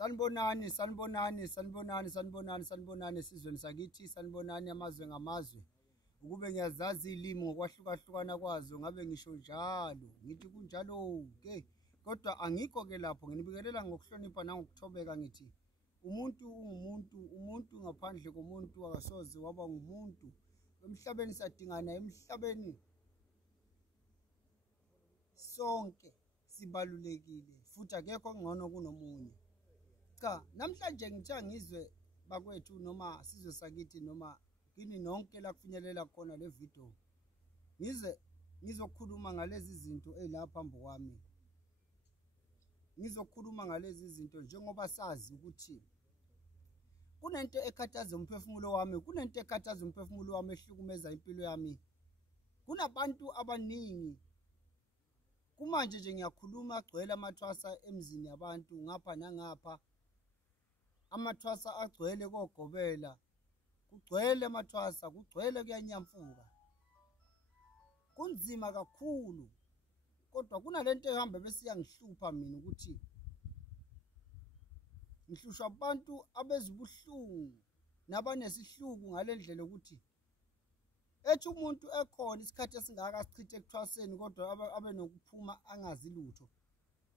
Sanibonani, sanibonani, sanibonani, sanibonani, sanibonani esizweni sakithi, sanibonani amazwe ngamazwe. Ukube ngiyazazi ilimi ngokwahlukahlukana kwazo, ngabe ngisho njalo, ngithi kunjalo ke. Kodwa angikho ke lapho, nginibikelela ngokuhlonipha nangokuthobeka ngithi umuntu ungumuntu, umuntu ngaphandle komuntu akasoze waba ngumuntu. Emhlabeni sadingana, emhlabeni sonke sibalulekile futhi akekho ngcono kunomunye. Cha, namhlanje ngithe ngizwe bakwethu noma sizwe sakithi noma kini nonke la kufinyelela khona le video. Ngizokhuluma ngalezi zinto ezilapha phambi kwami. Ngizokhuluma ngalezi zinto njengoba sazi ukuthi kunento ekhathaza umphefumulo wami, kunento ekhathaza umphefumulo wami ehlukumeza impilo yami. Kunabantu abaningi. Kumanje nje ngiyakhuluma agcwele amathwasa emzini yabantu ngapha nangapha. Amathwasa agcwele kogobela. Kugcwele amathwasa, kugcwele kuyanyamfuka. Kunzima kakhulu. Kodwa kunalento ehamba bese yangihlupha mina ukuthi ngihlushwa abantu abezibuhlungu nabanesihluku ngalendlela ukuthi ethi umuntu ekhona isikhathi esingaka sichithe ekuthwaseni kodwa abe nokuphuma angazi lutho.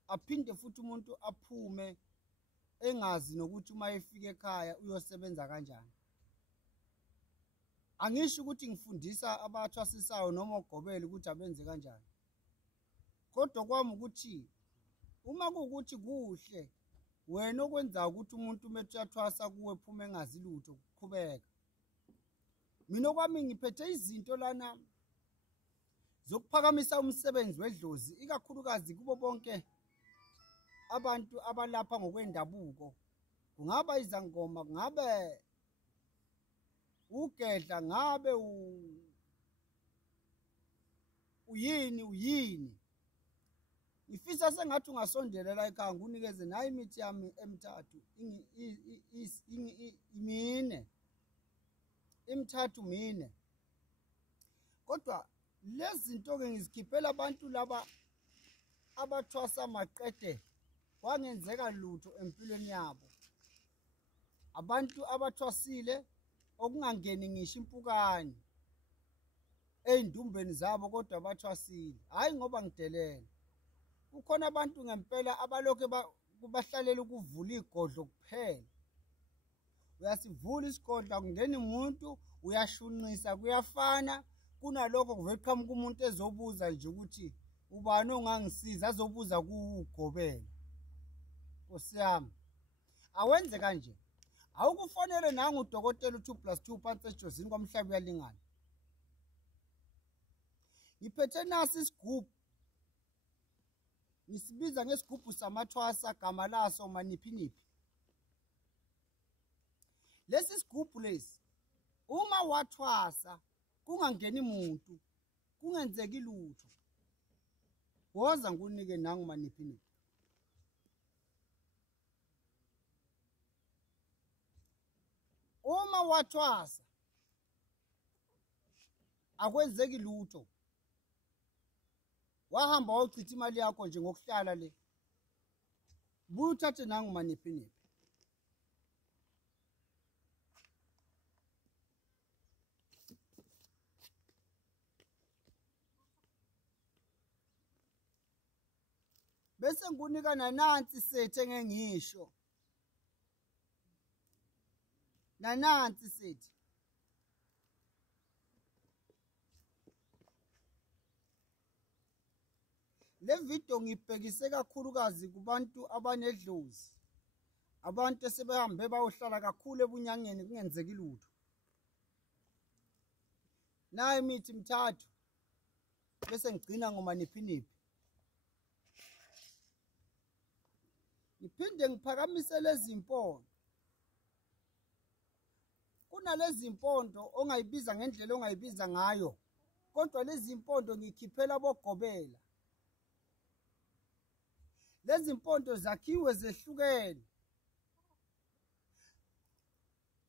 Aphinde futhi umuntu aphume engazi nokuthi uma efika ekhaya uyosebenza kanjani. Angisho ukuthi ngifundisa abathwasisayo noma ogobela ukuthi abenze kanjani. Kodwa kwami ukuthi uma kuwukuthi kuhle wena okwenza ukuthi umuntu umethu yathwasa kuwe phuma engazi lutho kuqhubeka. Mina okwami ngiphethe izinto lana zokuphakamisa umsebenzi wedlozi ikakhulukazi kubo bonke abantu abalapha ngokwendabuko. Kungaba izangoma, kungabe ugedla, ngabe uyini. Ngifisa sengathi ungasondela la ekhaya ngunikeze nayi imithi yami emithathu imithathu mine. Kodwa lezi zinto ke ngizikhiphela abantu laba abathwasa maqede kwangenzeka lutho empilweni yabo. Abantu abathwasile okungangeni ngisho impukane eindumbeni zabo kodwa abathwasile. Hayi ngoba ngidelela. Kukhona abantu ngempela abalokho kubahlalela ukuvula igodlo kuphela. Uyasivula isigodlo kungena umuntu uyashunqisa kuyafana kunalokho kuvele qhamuka umuntu ezobuza nje ukuthi ubani ongangisiza azobuza kuugobela. Nkosi yami awenze kanje. Awukufonele nanga udokotela u2+2 phansi ejozini kwamhlaba uyalingana. Ngiphethe nasi isigubhu. Ngisibiza ngesigubhu samathwasa gama laso Umaniphiphi. Lesi sigubhu lesi uma wathwasa kungangeni umuntu kungenzeki lutho. Woza ngunike nanga Umaniphiphi. Uma wathwasa akwenzeki lutho. Wahamba wachitha imali yakho nje ngokuhlala le. Buya uthathe nanga Umaniphiphi. Bese ngunika nanansi sethi engengisho. Nanansi sethi. Le video ngibhekise kakhulukazi kubantu abanedlozi. Abantu sebehambe bayohlala kakhulu ebunyangeni kungenzeki lutho. Nayi imithi mithathu. Bese ngigcina ngoManiphiphi. Ngiphinde ngiphakamise lezi impondo. Kunalezi impondo ongayibiza ngendlela ongayibiza ngayo. Kodwa lezi impondo ngikhiphela bogobela. Lezi impondo zakhiwe zehlukene.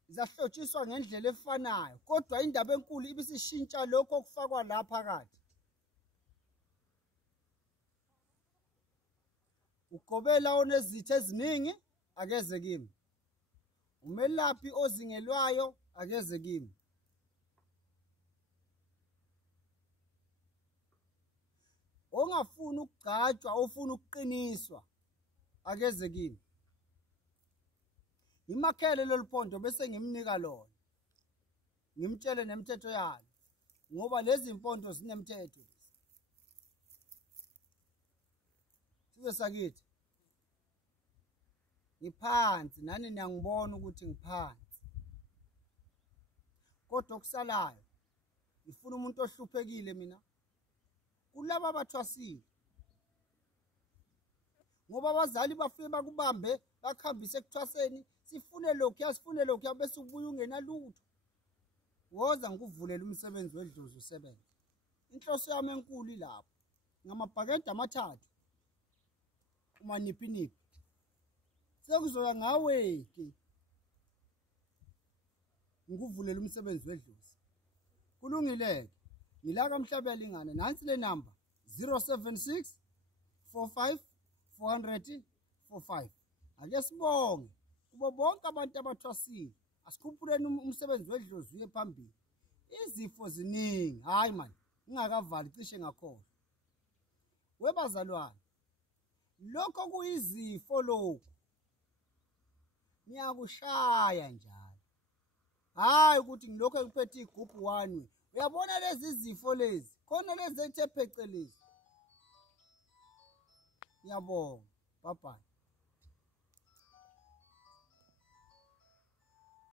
Zahlotshiswa ngendlela efanayo kodwa indaba enkulu ibisishintsha lokho okufakwa lapha phakathi. Ugobela onezitho eziningi akeze kimi. Umelaphi ozingelwayo akeze kimi. Ongafuni ukugcatshwa ofuna ukuqiniswa akeze kimi. Imakhele loluphondo bese ngimnika lona. Ngimtshele nemithetho yalo ngoba lezi impondo zinemithetho. Sibe sakithi. Ngiphansi nani niyangibona ukuthi ngiphansi. Kodwa okusalayo ngifuna umuntu ohluphekile mina. Kulaba abathwasile. Ngoba abazali bafike bakubambe bakhambise ekuthwaseni sifune lokhu bese ubuye ungenalutho. Woza ngikuvulela umsebenzi wedlozi usebenze. Inhloso yami enkulu ilapho. Ngamabhakede amathathu. Umaniphiphi. Sekuzoya ngawe ke. Ngikuvulela umsebenzi wedlozi. Kulungile. Ngila kaMhlabela ingane nansi le number 076 45 400 45. Ake sibonge kubo bonke abantu abathwasile. Asikhuphuleni umsebenzi wedlozi uye phambili. Izifo ziningi. Hayi man, ngingakavali cishe ngakhohlwa. Webazalwane. Lokho kuyizifo lokho. Niyakushaya njalo. Hayi ukuthi ngilokho ngiphethe igubhu 1. Uyabona lezi izifo lezi. Khona lezi ethe phecelezi. Ngiyabonga. Bye bye.